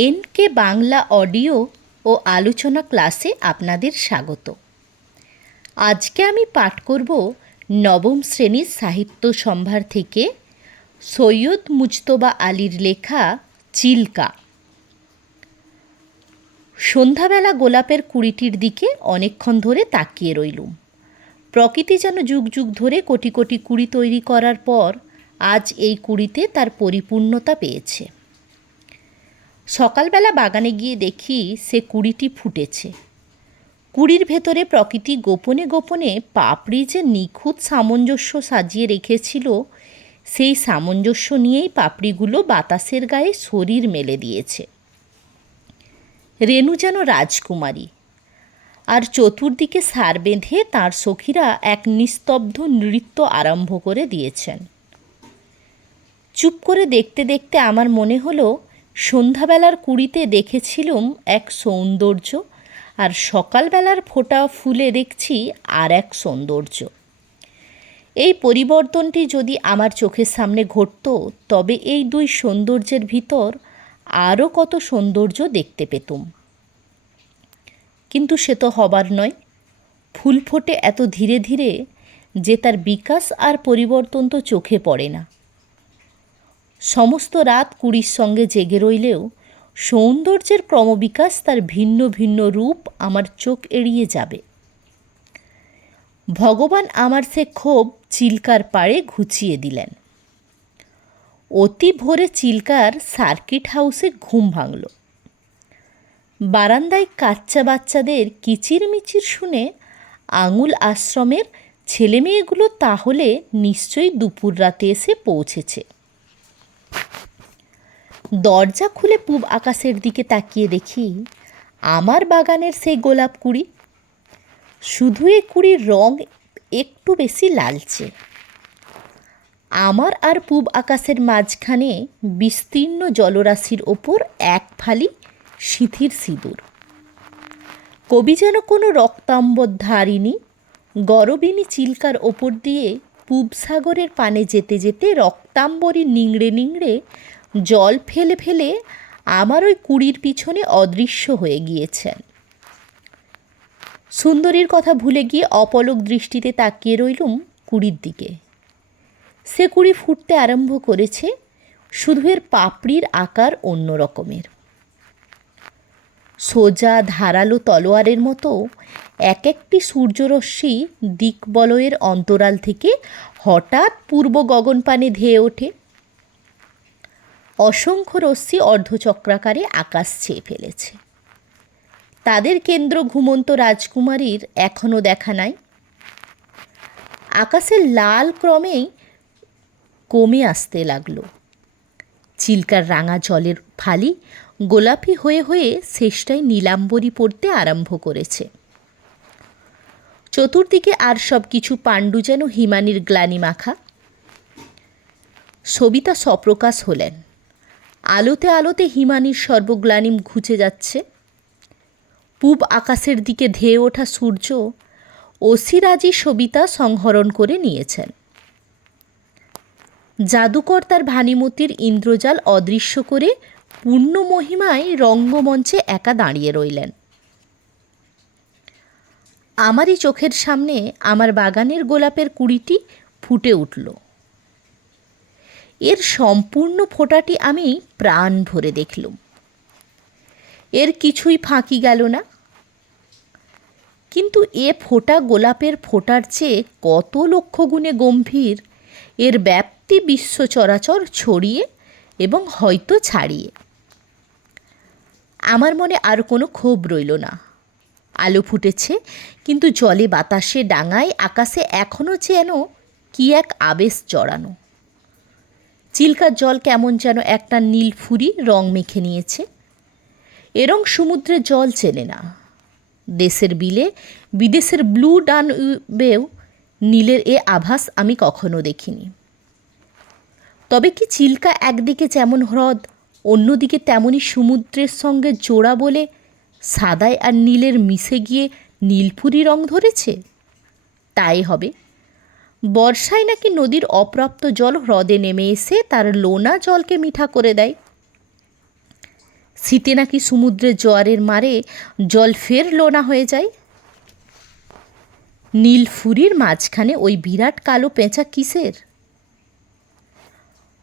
N K Bangla audio ও আলোচনা ক্লাসে আপনাদের স্বাগত। আজকে আমি পাঠ করব নবম শ্রেণির সাহিত্য সম্ভার থেকে সৈয়দ মুজতবা আলীর লেখা চিল্কা। সন্ধ্যাবেলা গোলাপের কুড়িটির দিকে অনেকক্ষণ ধরে তাকিয়ে রইলুম। প্রকৃতি যেন যুগ যুগ ধরে কোটি কোটি কুড়ি তৈরি করার পর আজ এই কুড়িতে তার পরিপূর্ণতা পেয়েছে। সকালবেলা বাগানে গিয়ে দেখি সে কুড়িটি ফুটেছে। কুড়ির ভেতরে প্রকৃতি গোপনে গোপনে পাপড়ি যে নিখুঁত সামঞ্জস্য সাজিয়ে রেখেছিল, সেই সামঞ্জস্য নিয়েই পাপড়িগুলো বাতাসের গায়ে শরীর মেলে দিয়েছে। রেণু যেন রাজকুমারী। আর চতুর্দিকে সার বেঁধে তাঁর সখীরা এক নিস্তব্ধ নৃত্য আরম্ভ করে দিয়েছেন। চুপ করে দেখতে দেখতে আমার মনে হলো সন্ধ্যাবেলার কুড়িতে দেখেছিলুম এক সৌন্দর্য, আর সকালবেলার ফোটা ফুলে দেখছি আর এক সৌন্দর্য। এই পরিবর্তনটি যদি আমার চোখের সামনে ঘটত, তবে এই দুই সৌন্দর্যের ভিতর আরও কত সৌন্দর্য দেখতে পেতুম। কিন্তু সে তো হবার নয়। ফুল ফোটে এত ধীরে ধীরে যে তার বিকাশ আর পরিবর্তন তো চোখে পড়ে না। সমস্ত রাত কুড়ির সঙ্গে জেগে রইলেও সৌন্দর্যের ক্রমবিকাশ তার ভিন্ন ভিন্ন রূপ আমার চোখ এড়িয়ে যাবে। ভগবান আমার সে ক্ষোভ চিল্কার পাড়ে ঘুচিয়ে দিলেন। অতি ভোরে চিল্কার সার্কিট হাউসে ঘুম ভাঙল। বারান্দায় কাচ্চা বাচ্চাদের কিচিরমিচির শুনে আঙুল আশ্রমের ছেলেমেয়েগুলো তাহলে নিশ্চয়ই দুপুর রাতে এসে পৌঁছেছে। দরজা খুলে পূব আকাশের দিকে তাকিয়ে দেখি আমার বাগানের সেই গোলাপ কুড়ি। শুধু এ কুড়ির রং একটু বেশি লালচে। আমার আর পূব আকাশের মাঝখানে বিস্তীর্ণ জলরাশির ওপর এক ফালি সিঁথির সিঁদুর। কবি যেন কোনো রক্তাম্বধারিণী গরবিনী চিল্কার ওপর দিয়ে পূব সাগরের পানে যেতে যেতে রক্তাম্বরী নিংড়ে নিংড়ে জল ফেলে ফেলে আমার ওই কুড়ির পিছনে অদৃশ্য হয়ে গিয়েছেন। সুন্দরীর কথা ভুলে গিয়ে অপলক দৃষ্টিতে তাকিয়ে রইলুম কুড়ির দিকে। সে কুড়ি ফুটতে আরম্ভ করেছে, শুধু এর পাপড়ির আকার অন্য রকমের সোজা ধারালো তলোয়ারের মতো এক একটি সূর্যরশ্মি দিকবলয়ের অন্তরাল থেকে হঠাৎ পূর্ব গগনপানে ধেয়ে ওঠে। অসংখ্য রশ্মি অর্ধচক্রাকারে আকাশ ছেয়ে ফেলেছে। তাদের কেন্দ্র ঘুমন্ত রাজকুমারীর এখনও দেখা নাই। আকাশের লাল ক্রমেই কমে আসতে লাগল। চিল্কার রাঙা জলের ফালি গোলাপি হয়ে হয়ে শেষটায় নীলাম্বরী পড়তে আরম্ভ করেছে। চতুর্দিকে আর সব কিছু পাণ্ডু যেন হিমানির গ্লানি মাখা। সবিতা সপ্রকাশ হলেন। আলোতে আলোতে হিমানির সর্বগ্লানি ঘুচে যাচ্ছে। পূব আকাশের দিকে ধেয়ে ওঠা সূর্য অসিরাজি সবিতা সংহরণ করে নিয়েছেন। জাদুকর তার ভানিমতির ইন্দ্রজাল অদৃশ্য করে পূর্ণ মহিমায় রঙ্গমঞ্চে একা দাঁড়িয়ে রইলেন। আমারই চোখের সামনে আমার বাগানের গোলাপের কুড়িটি ফুটে উঠল। এর সম্পূর্ণ ফোঁটাটি আমি প্রাণ ভরে দেখলুম। এর কিছুই ফাঁকি গেল না। কিন্তু এ ফোঁটা গোলাপের ফোঁটার চেয়ে কত লক্ষ গুণে গম্ভীর, এর ব্যাপ্তি বিশ্ব চরাচর ছড়িয়ে এবং হয়তো ছাড়িয়ে। আমার মনে আর কোনো ক্ষোভ রইল না। আলো ফুটেছে, কিন্তু জলে বাতাসে ডাঙায় আকাশে এখনও যেন কি এক আবেশ জড়ানো। চিল্কার জল কেমন যেন একটা নীল ফুরি রং মেখে নিয়েছে। এরং সমুদ্রে জল চেনে না। দেশের বিলে, বিদেশের ব্লু ডান বেও নীলের এ আভাস আমি কখনো দেখিনি। তবে কি চিল্কা একদিকে যেমন হ্রদ অন্যদিকে তেমনই সমুদ্রের সঙ্গে জোড়া বলে সাদায় আর নীলের মিশে গিয়ে নীলপুরি রং ধরেছে? তাই হবে। বর্ষায় নাকি নদীর অপ্রাপ্ত জল হ্রদে নেমে এসে তার লোনা জলকে মিঠা করে দেয়। শীতে নাকি সমুদ্রের জোয়ারের মারে জল ফের লোনা হয়ে যায়। নীলফুরির মাঝখানে ওই বিরাট কালো পেঁচা কিসের?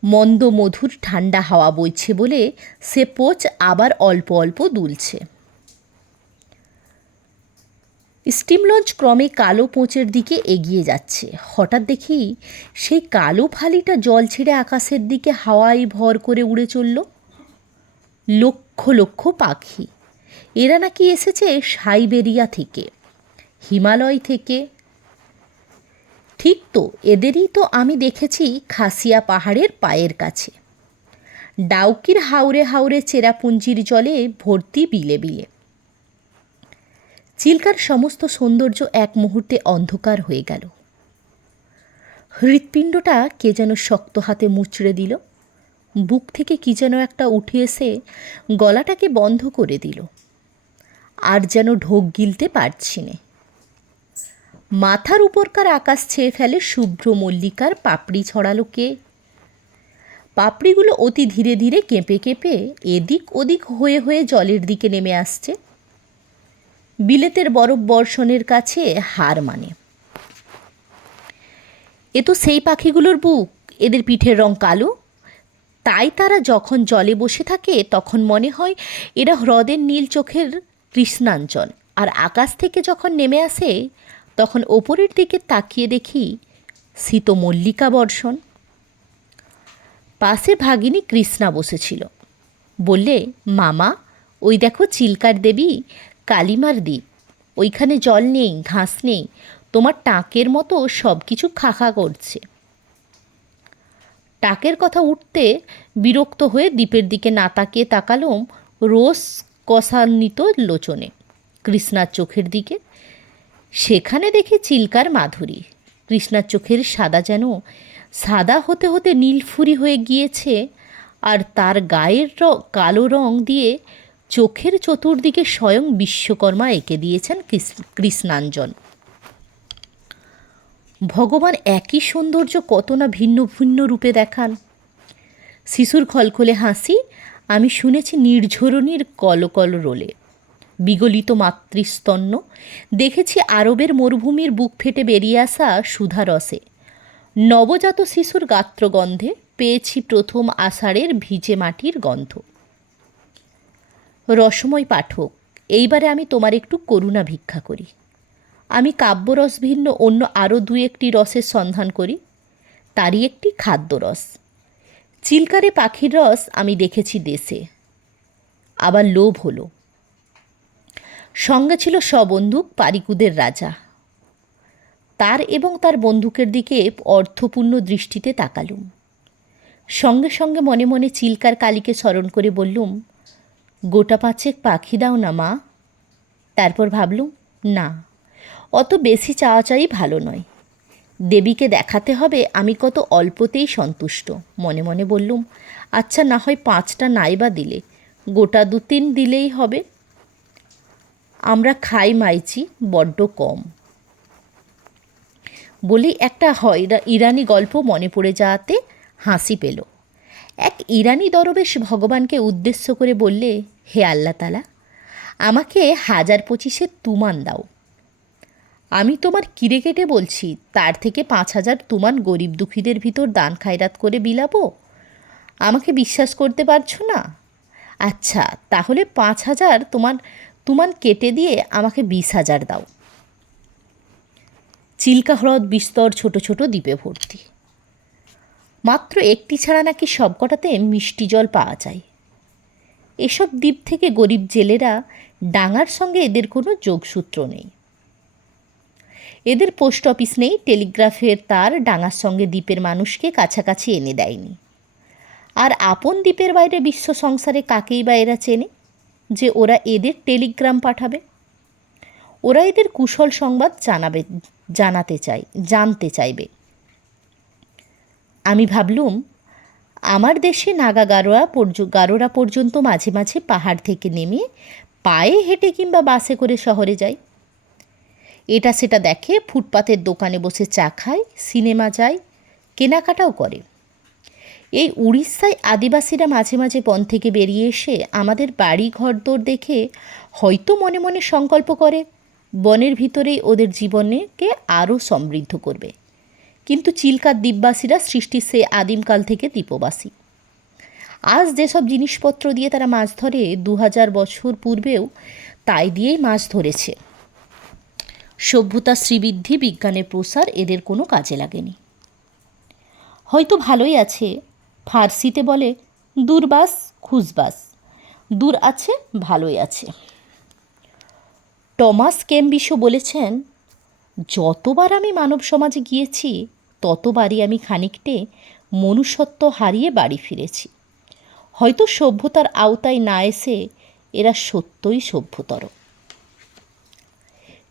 মন্দ মধুর ঠান্ডা হাওয়া বইছে বলে সে পোচ আবার অল্প অল্প দুলছে। স্টিম লঞ্চ ক্রমে কালো পোঁচের দিকে এগিয়ে যাচ্ছে। হঠাৎ দেখি সেই কালো ফালিটা জল ছেড়ে আকাশের দিকে হাওয়ায় ভর করে উড়ে চলল। লক্ষ লক্ষ পাখি। এরা নাকি এসেছে সাইবেরিয়া থেকে, হিমালয় থেকে ঠিক তো, এদেরই তো আমি দেখেছি খাসিয়া পাহাড়ের পায়ের কাছে। ডাউকির হাওরে হাওরে চেরাপুঞ্জির জলে ভর্তি বিলে বিলে। চিল্কার সমস্ত সৌন্দর্য এক মুহূর্তে অন্ধকার হয়ে গেল। হৃৎপিণ্ডটা কে যেন শক্ত হাতে মুচড়ে দিল। বুক থেকে কি যেন একটা উঠে এসে গলাটাকে বন্ধ করে দিল। আর যেন ঢোক গিলতে পারছি নে। মাথার উপরকার আকাশ ছেয়ে ফেলে শুভ্র মল্লিকার পাপড়ি ছড়ালো কে? পাপড়িগুলো অতি ধীরে ধীরে কেঁপে কেঁপে এদিক ওদিক হয়ে হয়ে জলের দিকে নেমে আসছে। বিলেতের বরফ বর্ষণের কাছে হার মানে। এ তো সেই পাখিগুলোর বুক, এদের পিঠের রং কালো। তাই তারা যখন জলে বসে থাকে, তখন মনে হয় এরা হ্রদের নীল চোখের কৃষ্ণাঞ্চল। আর আকাশ থেকে যখন নেমে আসে তখন ওপরের দিকে তাকিয়ে দেখি শীত মল্লিকা বর্ষণ। পাশে ভাগিনী কৃষ্ণা বসেছিল। বললে, মামা, ওই দেখো চিল্কার দেবী কালিমার দ্বীপ ওইখানে জল নেই, ঘাস নেই, তোমার টাকের মতো সব কিছু খাখা করছে। টাকের কথা উঠতে বিরক্ত হয়ে দ্বীপের দিকে না তাকিয়ে তাকালুম রোজ কষান্বিত লোচনে। কৃষ্ণার চোখের দিকে সেখানে দেখি চিল্কার মাধুরী। কৃষ্ণার চোখের সাদা যেন সাদা হতে হতে নীলফুরি হয়ে গিয়েছে আর তার গায়ের র কালো রং দিয়ে চোখের চতুর্দিকে স্বয়ং বিশ্বকর্মা এঁকে দিয়েছেন কৃষ্ণ- কৃষ্ণাঞ্জন। ভগবান একই সৌন্দর্য কত না ভিন্ন ভিন্ন রূপে দেখান। শিশুর খলখলে হাসি, আমি শুনেছি নির্ঝরণীর কলকল রোলে। বিগলিত মাতৃস্তন্য, দেখেছি আরবের মরুভূমির বুক ফেটে বেরিয়ে আসা সুধারসে। নবজাত শিশুর গাত্রগন্ধে পেয়েছি প্রথম আষাঢ়ের ভিজে মাটির গন্ধ। রসময় পাঠক, এইবারে আমি তোমার একটু করুণা ভিক্ষা করি। আমি কাব্যরস ভিন্ন অন্য আরও দু একটি রসের সন্ধান করি, তারই একটি খাদ্যরস। চিলকারে পাখির রস আমি দেখেছি দেশে। আবার লোভ হলো। সঙ্গে ছিল সবন্ধুক পারিকুদের রাজা। তার এবং তার বন্দুকের দিকে অর্থপূর্ণ দৃষ্টিতে তাকালুম। সঙ্গে সঙ্গে মনে মনে চিল্কার কালীকে স্মরণ করে বললুম, গোটা পাঁচেক পাখি দাও না মা। তারপর ভাবলুম, না, অত বেশি চাওয়া চাই ভালো নয়। দেবীকে দেখাতে হবে আমি কত অল্পতেই সন্তুষ্ট। মনে মনে বললুম আচ্ছা না হয় পাঁচটা নাই বা দিলে। গোটা দু তিন দিলেই হবে। আমরা খাই মাইছি বড্ড কম। বলেই একটা হয়রা ইরানি গল্প মনে পড়ে যাওয়াতে হাসি পেল। এক ইরানি দরবেশ ভগবানকে উদ্দেশ্য করে বললে, হে আল্লাহ তালা, আমাকে হাজার পঁচিশে তুমান দাও। আমি তোমার কিরে কেটে বলছি, তার থেকে পাঁচ হাজার তুমান গরিব দুঃখীদের ভিতর দান খায়রাত করে বিলাবো? আমাকে বিশ্বাস করতে পারছ না? আচ্ছা তাহলে পাঁচ হাজার তোমার তুমান কেটে দিয়ে আমাকে বিশ হাজার দাও। চিল্কা হ্রদ বিস্তর ছোট ছোট দ্বীপে ভর্তি। মাত্র একটি ছাড়া নাকি সবকটাতে মিষ্টি জল পাওয়া যায়। এসব দ্বীপ থেকে গরিব জেলেরা ডাঙার সঙ্গে এদের কোনো যোগসূত্র নেই। এদের পোস্ট অফিস নেই, টেলিগ্রাফের তার ডাঙার সঙ্গে দ্বীপের মানুষকে কাছাকাছি এনে দেয়নি। আর আপন দ্বীপের বাইরে বিশ্ব সংসারে কাকেই বা এরা চেনে? যে ওরা এদের টেলিগ্রাম পাঠাবে। ওরা এদের কুশল সংবাদ জানাবে, জানাতে চাই জানতে চাইবে। আমি ভাবলুম, আমার দেশে নাগা গারোয়া পর্য, গারোরা পর্যন্ত মাঝে মাঝে পাহাড় থেকে নেমে পায়ে হেঁটে কিংবা বাসে করে শহরে যায় এটা সেটা দেখে ফুটপাতের দোকানে বসে চা খায়, সিনেমা যায়, কেনাকাটাও করে। এই উড়িষ্যায় আদিবাসীরা মাঝে মাঝে বন থেকে বেরিয়ে এসে আমাদের বাড়ি ঘরদোর দেখে হয়তো মনে মনে সংকল্প করে, বনের ভিতরেই ওদের জীবনকে আরও সমৃদ্ধ করবে। কিন্তু চিল্কার দ্বীপবাসীরা সৃষ্টির সে আদিমকাল থেকে দ্বীপবাসী। আজ যেসব জিনিসপত্র দিয়ে তারা মাছ ধরে দু হাজার বছর পূর্বেও তাই দিয়েই মাছ ধরেছে। সভ্যতা, শ্রীবৃদ্ধি, বিজ্ঞানের প্রসার এদের কোনো কাজে লাগেনি। হয়তো ভালোই আছে ফার্সিতে বলে দূরবাস খুশবাস দূর আছে, ভালোই আছে। টমাস কেম্বিশো বলেছেন, যতবার আমি মানব সমাজে গিয়েছি, ততবারই আমি খানিকটে মনুষ্যত্ব হারিয়ে বাড়ি ফিরেছি। হয়তো সভ্যতার আওতায় না এসে এরা সত্যই সভ্যতর।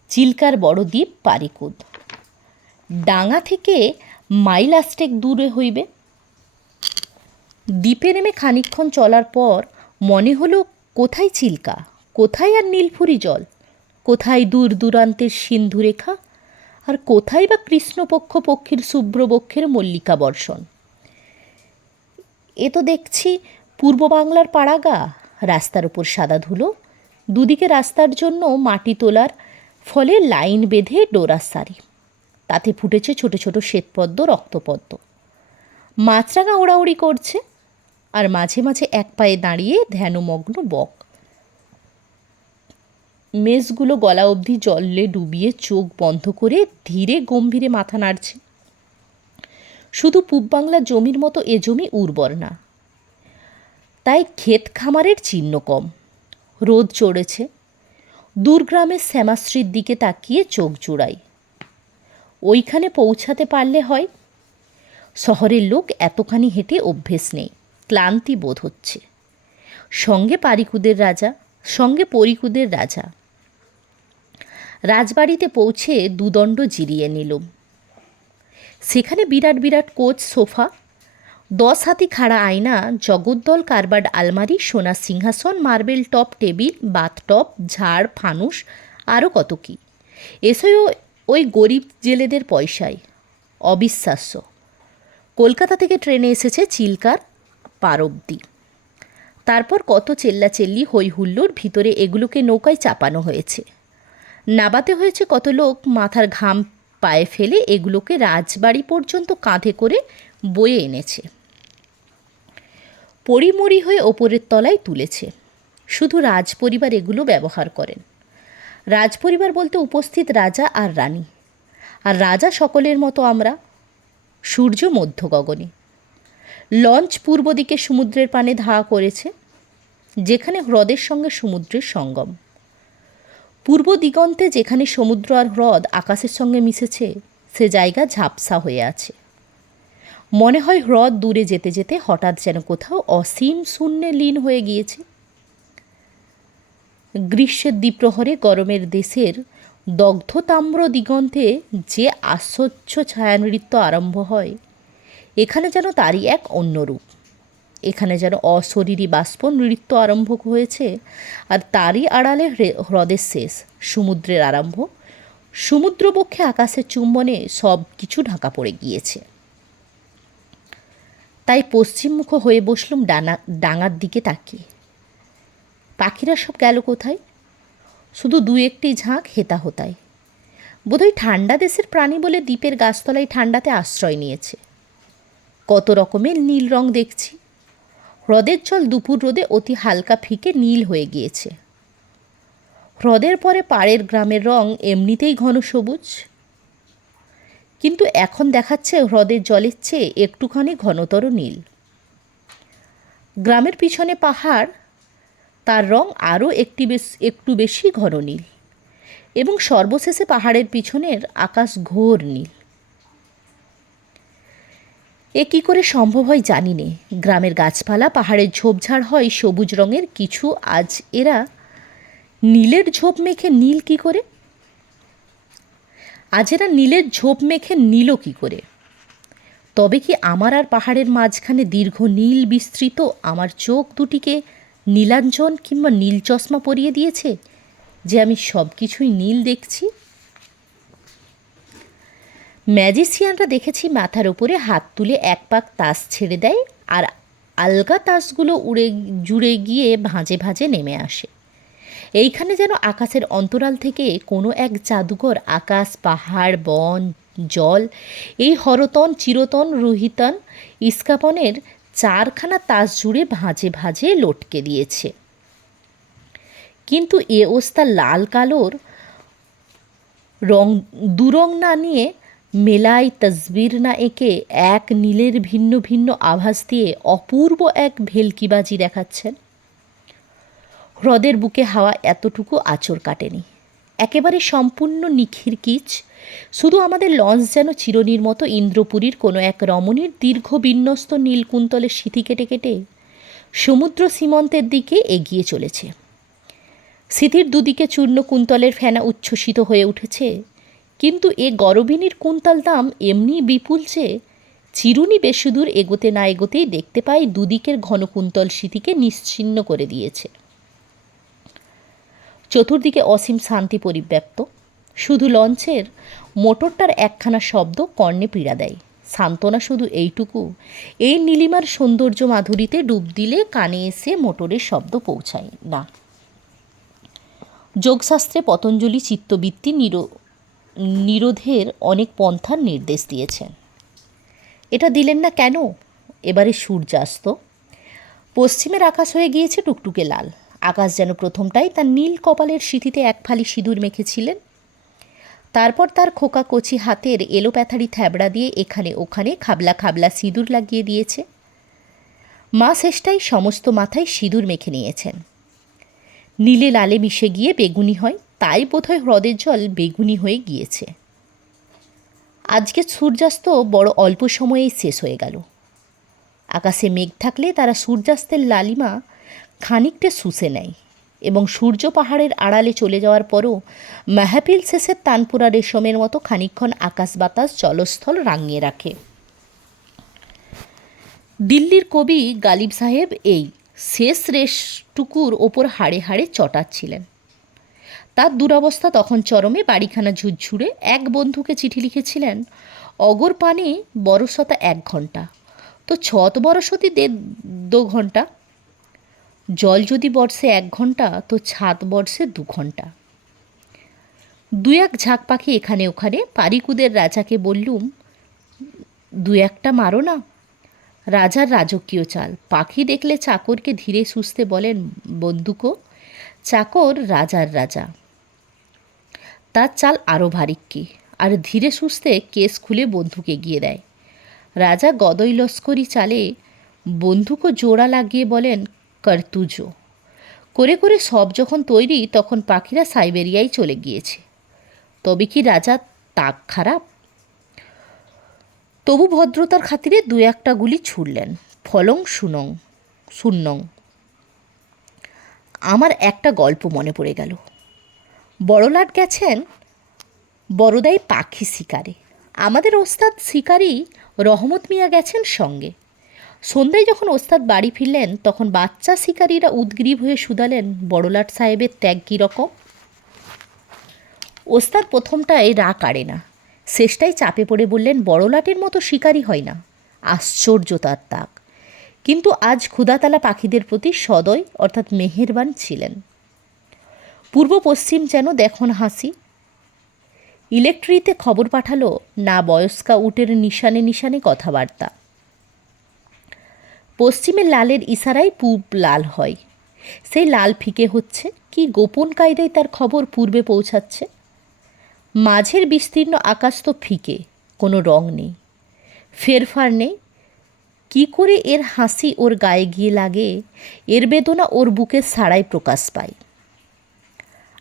চিল্কার বড় দ্বীপ পারিকুদ। ডাঙা থেকে মাইল আস্টেক দূরে হইবে। দ্বীপে নেমে খানিকক্ষণ চলার পর মনে হলো, কোথায় চিল্কা? কোথায় আর নীলফুরি জল? কোথায় দূর দূরান্তের সিন্ধু রেখা আর কোথায় বা কৃষ্ণপক্ষ পক্ষীর শুভ্রবক্ষের মল্লিকা বর্ষণ? এ তো দেখছি পূর্ব বাংলার পাড়াগা, রাস্তার উপর সাদা ধুলো, দুদিকে রাস্তার জন্য মাটি তোলার, ফলে লাইন বেঁধে ডোরার সারি। তাতে ফুটেছে ছোট ছোট শ্বেতপদ্ম, রক্তপদ্ম। মাছরাঙা ওড়াউড়ি করছে আর মাঝে মাঝে এক পায়ে দাঁড়িয়ে ধ্যানমগ্ন বক। মেষগুলো গলা অবধি জলে ডুবিয়ে চোখ বন্ধ করে ধীরে গম্ভীরে মাথা নাড়ছে। শুধু পূব বাংলার জমির মতো এ জমি উর্বর না, তাই ক্ষেত খামারের চিহ্ন কম। রোদ চড়েছে দূরগ্রামের শ্যামাশ্রীর দিকে তাকিয়ে চোখ জুড়াই। ওইখানে পৌঁছাতে পারলে হয়, শহরের লোক এতখানি হেঁটে অভ্যেস নেই। ক্লান্তি বোধ হচ্ছে। সঙ্গে পারিকুদের রাজা, সঙ্গে পরিকুদের রাজা। রাজবাড়িতে পৌঁছে দুদণ্ড জিরিয়ে নিলুম সেখানে বিরাট বিরাট কোচ, সোফা, দশ হাতি খাড়া আয়না, জগদ্দল কারবার্ড আলমারি, সোনা সিংহাসন, মার্বেল টপ টেবিল বাথটপ ঝাড়, ফানুস আরও কত কী। এসবও ওই গরিব জেলেদের পয়সায়। অবিশ্বাস্য। কলকাতা থেকে ট্রেনে এসেছে চিল্কার পারব্দি তারপর কত চেল্লাচেল্লি হই হুল্লোর ভিতরে এগুলোকে নৌকায় চাপানো হয়েছে। নাবাতে হয়েছে কত লোক মাথার ঘাম পায়ে ফেলে এগুলোকে রাজবাড়ি পর্যন্ত কাঁধে করে বয়ে এনেছে। পরিমরি হয়ে ওপরের তলায় তুলেছে। শুধু রাজপরিবার এগুলো ব্যবহার করেন। রাজপরিবার বলতে উপস্থিত রাজা আর রানী। আর রাজা সকলের মতো আমরা। সূর্য মধ্য গগনে লঞ্চ পূর্ব দিকে সমুদ্রের পানে ধাওয়া করেছে, যেখানে হ্রদের সঙ্গে সমুদ্রের সঙ্গম। পূর্ব দিগন্তে যেখানে সমুদ্র আর হ্রদ আকাশের সঙ্গে মিশেছে, সে জায়গা ঝাপসা হয়ে আছে। মনে হয় হ্রদ দূরে যেতে যেতে হঠাৎ যেন কোথাও অসীম শূন্যে লীন হয়ে গিয়েছে। গ্রীষ্মের দ্বিপ্রহরে গরমের দেশের দগ্ধ তাম্র দিগন্তে যে আশ্চর্য ছায়ানৃত্য আরম্ভ হয় এখানে যেন তারই এক অন্য রূপ। এখানে যেন অশরীরী বাষ্প নৃত্য আরম্ভ হয়েছে, আর তারই আড়ালে হ্রদের শেষ, সমুদ্রের আরম্ভ। সমুদ্রপক্ষে আকাশের চুম্বনে সব কিছু ঢাকা পড়ে গিয়েছে। তাই পশ্চিমমুখ হয়ে বসলুম ডানা, ডাঙার দিকে তাকিয়ে। পাখিরা সব গেল কোথায়? শুধু দু একটি ঝাঁক হেতা হোতায়। বোধহয় ঠান্ডা দেশের প্রাণী বলে দ্বীপের গাছতলায় ঠান্ডাতে আশ্রয় নিয়েছে। কত রকমের নীল রং দেখছি। হ্রদের জল দুপুর রোদে অতি হালকা ফিকে নীল হয়ে গিয়েছে। হ্রদের পরে পাড়ের গ্রামের রং এমনিতেই ঘন সবুজ। কিন্তু এখন দেখাচ্ছে হ্রদের জলের চেয়ে একটুখানি ঘনতর নীল। গ্রামের পিছনে পাহাড়, তার রং আরও একটি বেশ, একটু বেশি ঘন নীল। এবং সর্বশেষে পাহাড়ের পিছনের আকাশ ঘোর নীল। এ কী করে সম্ভব হয় জানি নে গ্রামের গাছপালা, পাহাড়ের ঝোপঝাড় হয় সবুজ রঙের, কিছু আজ এরা নীলের ঝোপ মেখে নীল কি করে? আজ এরা নীলের ঝোপ মেখে নীলও কি করে? তবে কি আমার আর পাহাড়ের মাঝখানে দীর্ঘ নীল বিস্তৃত, আমার চোখ দুটিকে নীলাঞ্জন কিংবা নীল চশমা পরিয়ে দিয়েছে যে আমি সব কিছুই নীল দেখছি? ম্যাজিসিয়ানরা দেখেছি মাথার ওপরে হাত তুলে এক পাক তাস ছেড়ে দেয় আর আলগা তাসগুলো উড়ে, জুড়ে গিয়ে ভাঁজে ভাঁজে নেমে আসে। এইখানে যেন আকাশের অন্তরাল থেকে কোনো এক জাদুকর আকাশ, পাহাড়, বন, জল, এই হরতন, চিরতন, রোহিতন, ইস্কাপনের চারখানা তাস জুড়ে ভাঁজে ভাঁজে লটকে দিয়েছে। কিন্তু এ ওস্তা লাল কালোর রং, দুরং না নিয়ে মেলাই তসবির না এঁকে এক নীলের ভিন্ন ভিন্ন আভাস দিয়ে অপূর্ব এক ভেলকিবাজি দেখাচ্ছেন। হ্রদের বুকে হাওয়া এতটুকু আচর কাটেনি। একেবারে সম্পূর্ণ নিখির কিচ। শুধু আমাদের লঞ্চ যেন চিরনির মতো ইন্দ্রপুরীর কোনো এক রমণীর দীর্ঘ বিন্যস্ত নীলকুন্তলের সিথি কেটে কেটে সমুদ্র সীমন্তের দিকে এগিয়ে চলেছে। সিথির দুদিকে চূর্ণ কুন্তলের ফেনা উচ্ছ্বসিত হয়ে উঠেছে। কিন্তু এ গরবিনীর কুন্তাল দাম এমনি বিপুল যে, চিরুনি বেশি দূর এগোতে না এগোতেই দেখতে পাই দুদিকের ঘন কুন্তল স্মৃতিকে নিশ্চিন্ন করে দিয়েছে। চতুর্দিকে অসীম শান্তি পরিব্যাপ্ত। শুধু লঞ্চের মোটরটার একখানা শব্দ কর্ণে পীড়া দেয়। সান্ত্বনা শুধু এইটুকু, এই নীলিমার সৌন্দর্য মাধুরীতে ডুব দিলে কানে এসে মোটরের শব্দ পৌঁছায় না। যোগশাস্ত্রে পতঞ্জলি চিত্তবৃত্তি নিরো নিরোধের অনেক পন্থার নির্দেশ দিয়েছেন। এটা দিলেন না কেন? এবারে সূর্যাস্ত। পশ্চিমের আকাশ হয়ে গিয়েছে টুকটুকে লাল। আকাশ যেন প্রথমটাই তার নীল কপালের সিঁথিতে এক ফালি সিঁদুর মেখেছিলেন। তারপর তার খোকা কচি হাতের এলোপ্যাথারি থ্যাবড়া দিয়ে এখানে ওখানে খাবলা খাবলা সিঁদুর লাগিয়ে দিয়েছে। মা শেষটাই সমস্ত মাথায় সিঁদুর মেখে নিয়েছেন। নীলে লালে মিশে গিয়ে বেগুনি হয়। তাই বোধহয় হ্রদের জল বেগুনি হয়ে গিয়েছে। আজকে সূর্যাস্ত বড় অল্প সময়েই শেষ হয়ে গেল। আকাশে মেঘ থাকলে তারা সূর্যাস্তের লালিমা খানিকটা শুষে নেয় এবং সূর্য পাহাড়ের আড়ালে চলে যাওয়ার পরও মাহাপিল শেষের তানপুরা রেশমের মতো খানিকক্ষণ আকাশ বাতাস জলস্থল রাঙিয়ে রাখে। দিল্লির কবি গালিব সাহেব এই শেষ রেশটুকুর ওপর হাড়ে হাড়ে চটাচ্ছিলেন। তার দুরবস্থা তখন চরমে বাড়িখানা ঝুরঝুরে এক বন্ধুকে চিঠি লিখেছিলেন, অগর পানি বরসতা এক ঘণ্টা তো ছত বরসতি দে দু ঘণ্টা জল যদি বর্ষে এক ঘণ্টা তো ছাদ বর্ষে দু ঘণ্টা দু এক ঝাঁক পাখি এখানে ওখানে পারিকুদের রাজাকে বললুম, দু একটা মারো না। রাজার রাজকীয় চাল পাখি দেখলে চাকরকে ধীরে সুস্থে বলেন বন্দুকো চাকর রাজার রাজা। তার চাল আরও ভারিক্কি আর ধীরে সুস্থে কেস খুলে বন্ধুকে এগিয়ে দেয়। রাজা গদই লস্করি চালে বন্দুকও জোড়া লাগিয়ে বলেন, কর্তুজো। করে করে সব যখন তৈরি, তখন পাখিরা সাইবেরিয়ায় চলে গিয়েছে। তবে কি রাজা তাক খারাপ? তবু ভদ্রতার খাতিরে দু একটা গুলি ছুড়লেন, ফলং শুনং শূন্যং আমার একটা গল্প মনে পড়ে গেল। বড়লাট গেছেন বড়দাই পাখি শিকারে। আমাদের ওস্তাদ শিকারি রহমত মিয়া গেছেন সঙ্গে। সন্ধ্যায় যখন ওস্তাদ বাড়ি ফিরলেন, তখন বাচ্চা শিকারীরা উদ্গ্রীব হয়ে শুধালেন বড়লাট সাহেবের ত্যাগ কী রকম? ওস্তাদ প্রথমটায় রা কাড়ে না। শেষটাই চাপে পড়ে বললেন, বড়লাটের মতো শিকারী হয় না। আশ্চর্য তার তাক। কিন্তু আজ ক্ষুদাতালা পাখিদের প্রতি সদয় অর্থাৎ মেহেরবান ছিলেন। পূর্ব পশ্চিম যেন দেখুন হাসি। ইলেকট্রিতে খবর পাঠালো না বয়স্কা উটের নিশানে নিশানে কথাবার্তা। পশ্চিমে লালের ইশারায় পূব লাল হয়। সেই লাল ফিকে হচ্ছে, কি গোপন কায়দায় তার খবর পূর্বে পৌঁছাচ্ছে? মাঝের বিস্তীর্ণ আকাশ তো ফিকে, কোনো রং নেই। ফেরফার নেই, কি করে এর হাসি ওর গায়ে গিয়ে লাগে? এর বেদনা ওর বুকের সাড়ায় প্রকাশ পায়।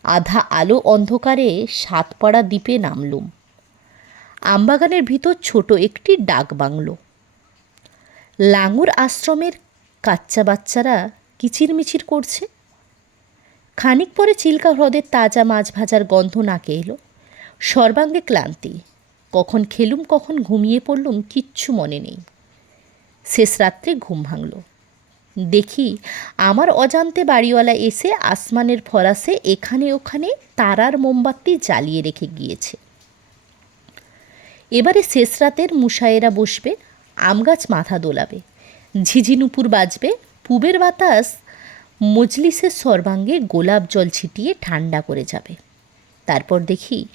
আধা আলো অন্ধকারে সাতপাড়া দ্বীপে নামলুম। আমবাগানের ভিতর ছোট একটি ডাক বাংলো। লাঙুর আশ্রমের কাচ্চা বাচ্চারা কিচিরমিচির করছে। খানিক পরে চিল্কা হ্রদের তাজা মাছ ভাজার গন্ধ নাকে এলো। সর্বাঙ্গে ক্লান্তি। কখন খেলুম, কখন ঘুমিয়ে পড়লুম, কিচ্ছু মনে নেই। শেষ রাত্রে ঘুম ভাঙল। দেখি, আমার অজান্তে বাড়িওয়ালা এসে আসমানের ফরাসে এখানে ওখানে তারার মোমবাতি জ্বালিয়ে রেখে গিয়েছে। এবারে শেষ রাতের মুসায়েরা বসবে, আম গাছ মাথা দোলাবে ঝিঝি নুপুর বাজবে, পুবের বাতাস মজলিসের সর্বাঙ্গে গোলাপ জল ছিটিয়ে ঠান্ডা করে যাবে। তারপর দেখি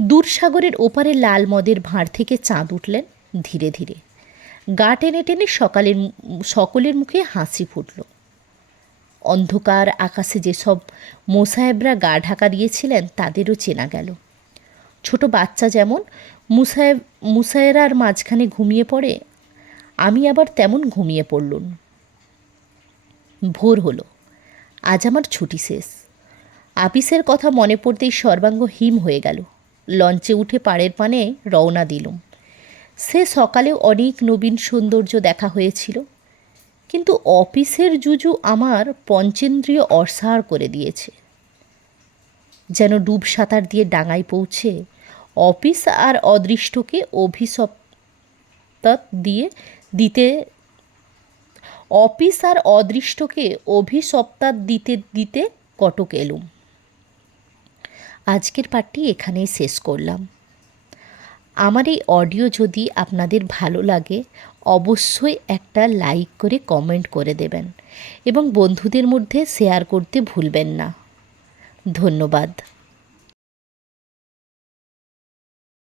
দূর সাগরের ওপারে লাল মদের ভাঁড় থেকে চাঁদ উঠলেন ধীরে ধীরে। গা টেনে টেনে সকালের সকলের মুখে হাসি ফুটল। অন্ধকার আকাশে যেসব মোসাহেবরা গা ঢাকা দিয়েছিলেন, তাদেরও চেনা গেল। ছোট বাচ্চা যেমন মুসাহেব মুসায়েরার মাঝখানে ঘুমিয়ে পড়ে, আমি আবার তেমন ঘুমিয়ে পড়লুম। ভোর হলো। আজ আমার ছুটি শেষ। আপিসের কথা মনে পড়তেই সর্বাঙ্গ হিম হয়ে গেল। লঞ্চে উঠে পাড়ের পানে রওনা দিলুম। সে সকালেও অনেক নবীন সৌন্দর্য দেখা হয়েছিল। কিন্তু অফিসের জুজু আমার পঞ্চেন্দ্রিয় অসাড় করে দিয়েছে। যেন ডুব সাঁতার দিয়ে ডাঙায় পৌঁছে অফিস আর অদৃষ্টকে অভিশপ্ত দিয়ে দিতে, অফিস আর অদৃষ্টকে অভিশপ্তার দিতে দিতে কটক এলুম। আজকের পাঠটি এখানেই শেষ করলাম। আমার এই অডিও যদি আপনাদের ভালো লাগে, অবশ্যই একটা লাইক করে কমেন্ট করে দেবেন এবং বন্ধুদের মধ্যে শেয়ার করতে ভুলবেন না। ধন্যবাদ।